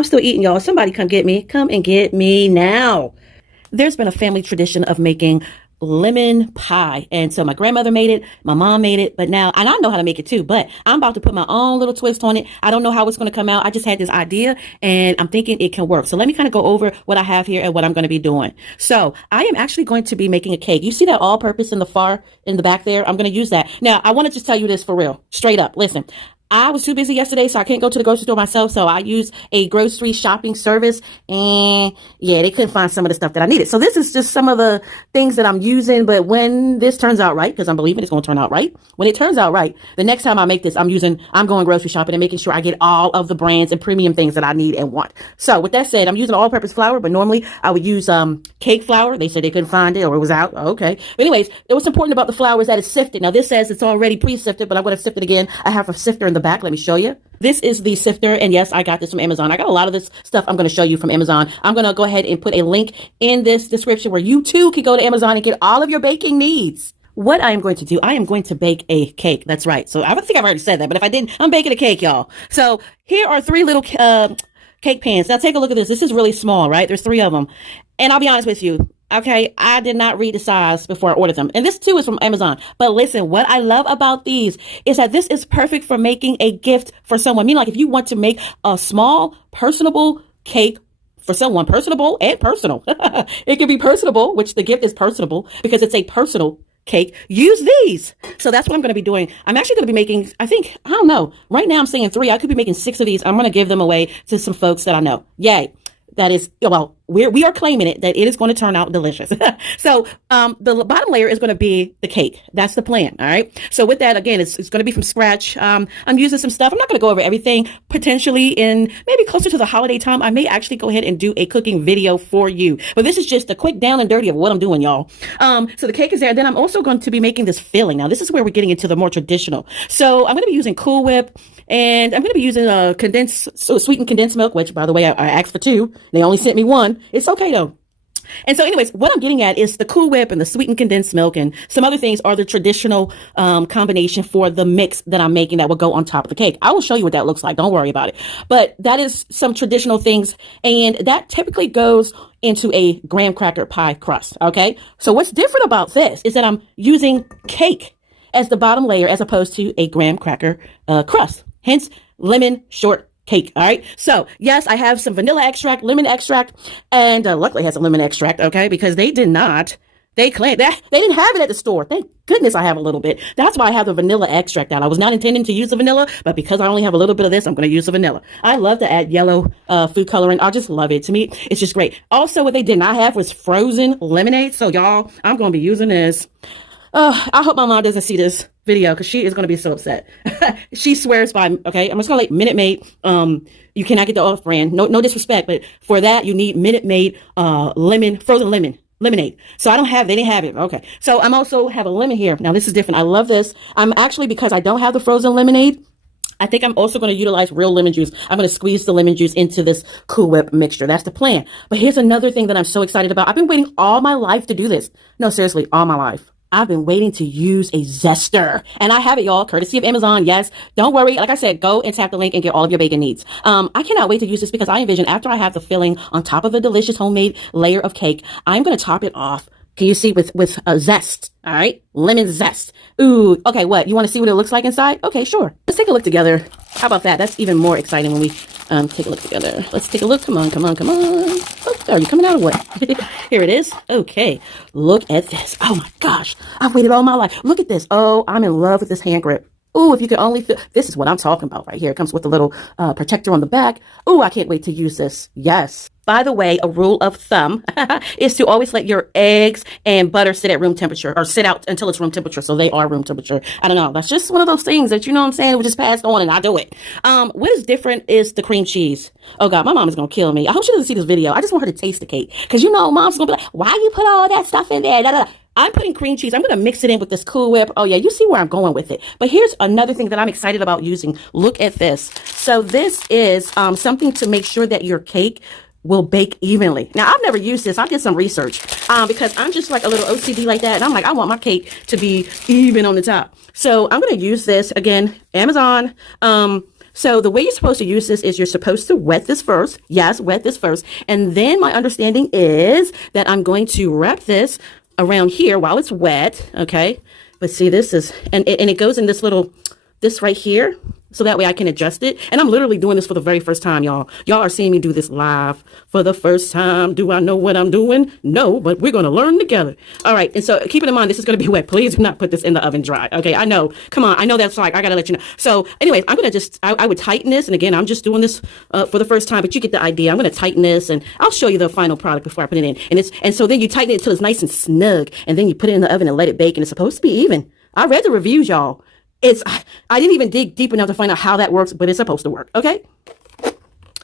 I'm still eating, y'all. Somebody come get me. Come and get me now. There's been a family tradition of making lemon pie. And so my grandmother made it, my mom made it, but now, and I know how to make it too, but I'm about to put my own little twist on it. I don't know how it's going to come out. I just had this idea and I'm thinking it can work. So let me kind of go over what I have here and what I'm going to be doing. So I am actually going to be making a cake. You see that all purpose in the back there? I'm going to use that. Now, I want to just tell you this for real, straight up. Listen, I was too busy yesterday, so I can't go to the grocery store myself. So I used a grocery shopping service, and yeah, they couldn't find some of the stuff that I needed. So this is just some of the things that I'm using. But when this turns out right, because I'm believing it's going to turn out right, when it turns out right, the next time I make this, I'm going grocery shopping and making sure I get all of the brands and premium things that I need and want. So with that said, I'm using all-purpose flour, but normally I would use cake flour. They said they couldn't find it or it was out. Okay. But anyways, what's important about the flour is that it's sifted. Now this says it's already pre-sifted, but I'm going to sift it again. I have a sifter in the back. Let me show you. This is the sifter, and yes, I got this from Amazon. I got a lot of this stuff I'm going to show you from Amazon. I'm going to go ahead and put a link in this description where you too can go to Amazon and get all of your baking needs. What I am going to do, I am going to bake a cake. That's right. So I think I've already said that, but if I didn't, I'm baking a cake, y'all. So here are 3 little cake pans. Now take a look at this. This is really small, right? There's 3 of them. And I'll be honest with you. Okay, I did not read the size before I ordered them. And this too is from Amazon. But listen, what I love about these is that this is perfect for making a gift for someone. I mean, like if you want to make a small, personable cake for someone, personable and personal. It can be personable, which the gift is personable because it's a personal cake. Use these. So that's what I'm going to be doing. I'm actually going to be making, I don't know. Right now I'm saying 3. I could be making 6 of these. I'm going to give them away to some folks that I know. Yay. That is, well, we are claiming it, that it is going to turn out delicious. So the bottom layer is going to be the cake. That's the plan. All right. So with that, again, it's going to be from scratch. I'm using some stuff. I'm not going to go over everything. Potentially in maybe closer to the holiday time, I may actually go ahead and do a cooking video for you. But this is just a quick down and dirty of what I'm doing, y'all. So the cake is there. Then I'm also going to be making this filling. Now, this is where we're getting into the more traditional. So I'm going to be using Cool Whip. And I'm going to be using sweetened condensed milk, which, by the way, I asked for 2. They only sent me 1. It's okay, though. And so anyways, what I'm getting at is the Cool Whip and the sweetened condensed milk and some other things are the traditional combination for the mix that I'm making that will go on top of the cake. I will show you what that looks like. Don't worry about it. But that is some traditional things. And that typically goes into a graham cracker pie crust. Okay. So what's different about this is that I'm using cake as the bottom layer as opposed to a graham cracker crust. Hence, lemon shortcake. All right. So yes, I have some vanilla extract, lemon extract, and luckily it has a lemon extract. Okay, because they claim that they didn't have it at the store. Thank goodness I have a little bit. That's why I have the vanilla extract out. I was not intending to use the vanilla, but because I only have a little bit of this, I'm going to use the vanilla. I love to add yellow food coloring. I just love it. To me, it's just great. Also, what they did not have was frozen lemonade. So y'all, I'm going to be using this. I hope my mom doesn't see this video because she is going to be so upset. She swears by, okay, I'm just going to like Minute Maid. You cannot get the off brand. No disrespect, but for that, you need Minute Maid, frozen lemonade. So they didn't have it. Okay. So I'm also have a lemon here. Now this is different. I love this. I'm actually, because I don't have the frozen lemonade, I think I'm also going to utilize real lemon juice. I'm going to squeeze the lemon juice into this Cool Whip mixture. That's the plan. But here's another thing that I'm so excited about. I've been waiting all my life to do this. No, seriously, all my life. I've been waiting to use a zester, and I have it, y'all, courtesy of Amazon. Yes, don't worry. Like I said, go and tap the link and get all of your baking needs. I cannot wait to use this because I envision after I have the filling on top of a delicious homemade layer of cake, I'm going to top it off. Can you see with a zest? All right. Lemon zest. Ooh. Okay. What? You want to see what it looks like inside? Okay, sure. Let's take a look together. How about that? That's even more exciting when we take a look together. Let's take a look. Come on. Oh, are you coming out or what? Here it is. Okay. Look at this. Oh my gosh. I've waited all my life. Look at this. Oh, I'm in love with this hand grip. Oh, if you could only feel, this is what I'm talking about right here. It comes with a little protector on the back. Oh, I can't wait to use this. Yes. By the way, a rule of thumb is to always let your eggs and butter sit at room temperature or sit out until it's room temperature. So they are room temperature. I don't know. That's just one of those things that, you know what I'm saying, we just passed on and I do it. What is different is the cream cheese. Oh God, my mom is going to kill me. I hope she doesn't see this video. I just want her to taste the cake. Because you know, mom's going to be like, why you put all that stuff in there? Da, da, da. I'm putting cream cheese. I'm going to mix it in with this Cool Whip. Oh yeah, you see where I'm going with it. But here's another thing that I'm excited about using. Look at this. So this is something to make sure that your cake will bake evenly. Now, I've never used this. I did some research because I'm just like a little OCD like that. And I'm like, I want my cake to be even on the top. So I'm going to use this again, Amazon. So the way you're supposed to use this is you're supposed to wet this first. Yes, wet this first. And then my understanding is that I'm going to wrap this around here while it's wet. Okay. But see, this is, and it goes in this little, this right here. So that way I can adjust it. And I'm literally doing this for the very first time, y'all. Y'all are seeing me do this live for the first time. Do I know what I'm doing? No, but we're going to learn together. All right. And so keep it in mind, this is going to be wet. Please do not put this in the oven dry. Okay. I know. Come on. I know that's like, I got to let you know. So anyways, I'm going to just, I would tighten this. And again, I'm just doing this for the first time, but you get the idea. I'm going to tighten this and I'll show you the final product before I put it in. And so then you tighten it until it's nice and snug. And then you put it in the oven and let it bake. And it's supposed to be even. I read the reviews, y'all. I didn't even dig deep enough to find out how that works, but it's supposed to work. Okay.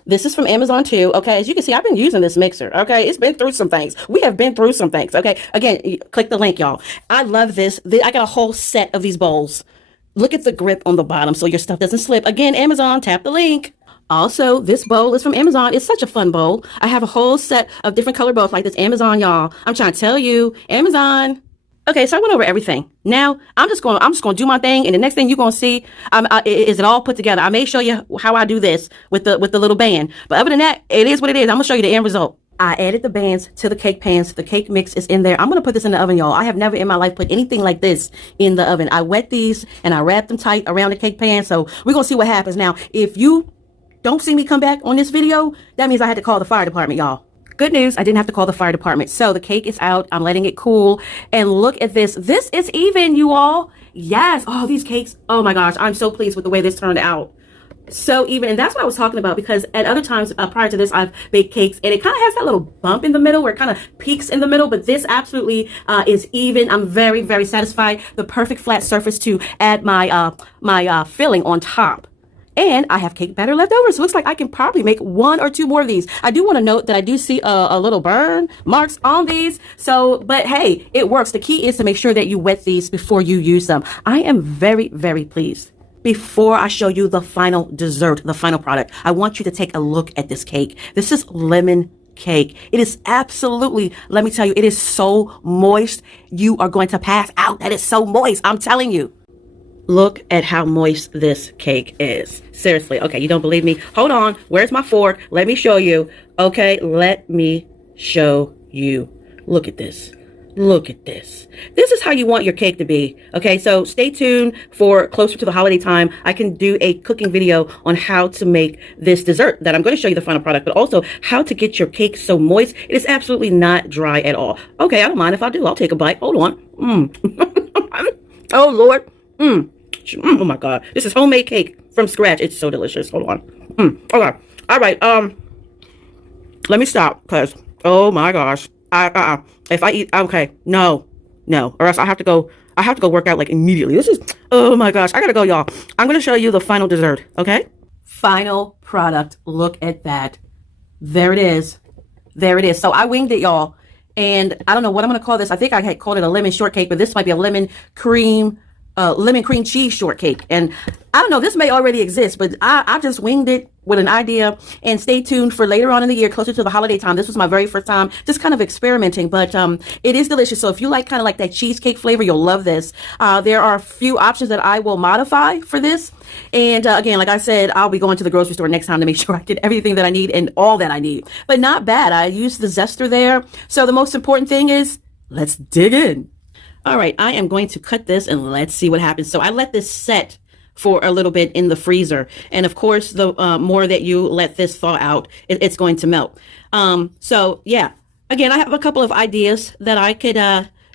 This is from Amazon too. Okay. As you can see, I've been using this mixer. Okay. It's been through some things. We have been through some things. Okay. Again, click the link, y'all. I love this. I got a whole set of these bowls. Look at the grip on the bottom so your stuff doesn't slip. Again, Amazon, tap the link. Also, this bowl is from Amazon. It's such a fun bowl. I have a whole set of different color bowls like this. Amazon, y'all. I'm trying to tell you, Amazon. Okay, so I went over everything. Now I'm just going to do my thing, and the next thing you're going to see is it all put together. I may show you how I do this with the little band, but other than that, it is what it is. I'm gonna show you the end result. I added the bands to the cake pans. The cake mix is in there. I'm gonna put this in the oven, y'all. I have never in my life put anything like this in the oven. I wet these and I wrap them tight around the cake pan. So we're gonna see what happens. Now, if you don't see me come back on this video, that means I had to call the fire department, y'all. Good news, I didn't have to call the fire department. So the cake is out. I'm letting it cool. And look at this. This is even, you all. Yes. Oh, these cakes. Oh my gosh. I'm so pleased with the way this turned out. So even, and that's what I was talking about, because at other times prior to this, I've baked cakes and it kind of has that little bump in the middle where it kind of peaks in the middle, but this absolutely is even. I'm very, very satisfied. The perfect flat surface to add my filling on top. And I have cake batter left over, so it looks like I can probably make 1 or 2 more of these. I do want to note that I do see a little burn marks on these. So, but hey, it works. The key is to make sure that you wet these before you use them. I am very, very pleased. Before I show you the final dessert, the final product, I want you to take a look at this cake. This is lemon cake. It is absolutely, let me tell you, it is so moist. You are going to pass out. That is so moist. I'm telling you. Look at how moist this cake is. Seriously. Okay, you don't believe me? Hold on. Where's my fork? Let me show you. Okay, let me show you. Look at this. Look at this. This is how you want your cake to be. Okay, so stay tuned for closer to the holiday time. I can do a cooking video on how to make this dessert that I'm going to show you the final product, but also how to get your cake so moist. It is absolutely not dry at all. Okay, I don't mind if I do. I'll take a bite. Hold on. Oh, Lord. Oh my God. This is homemade cake from scratch. It's so delicious. Hold on. Okay. All right. Let me stop because, oh my gosh. If I eat, okay. No. Or else I have to go work out like immediately. This is, oh my gosh. I gotta go, y'all. I'm going to show you the final dessert. Okay. Final product. Look at that. There it is. There it is. So I winged it, y'all. And I don't know what I'm going to call this. I think I had called it a lemon shortcake, but this might be a lemon cream cheese shortcake. And I don't know, this may already exist, but I just winged it with an idea. And stay tuned for later on in the year, closer to the holiday time. This was my very first time just kind of experimenting, but it is delicious. So if you like kind of like that cheesecake flavor, you'll love this. There are a few options that I will modify for this. And again, like I said, I'll be going to the grocery store next time to make sure I get everything that I need and all that I need. But not bad. I used the zester there. So the most important thing is, let's dig in. All right, I am going to cut this and let's see what happens. So I let this set for a little bit in the freezer. And of course, the more that you let this thaw out, it's going to melt. So yeah, again, I have a couple of ideas that I could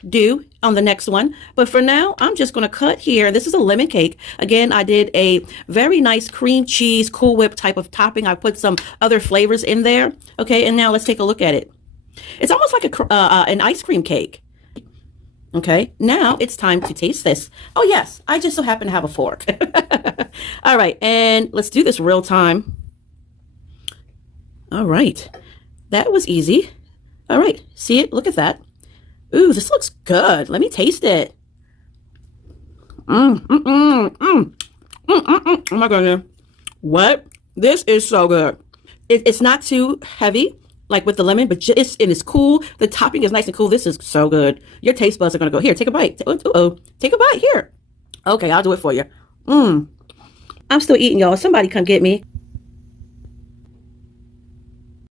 do on the next one. But for now, I'm just going to cut here. This is a lemon cake. Again, I did a very nice cream cheese, Cool Whip type of topping. I put some other flavors in there. Okay, and now let's take a look at it. It's almost like an ice cream cake. Okay, now it's time to taste this. Oh yes, I just so happen to have a fork. All right, and let's do this real time. All right, that was easy. All right, see it? Look at that. Ooh, this looks good. Let me taste it. Oh my goodness. What? This is so good. It's not too heavy, like with the lemon, but it is cool. The topping is nice and cool. This is so good. Your taste buds are going to go. Here, take a bite. Take a bite here. Okay, I'll do it for you. I'm still eating, y'all. Somebody come get me.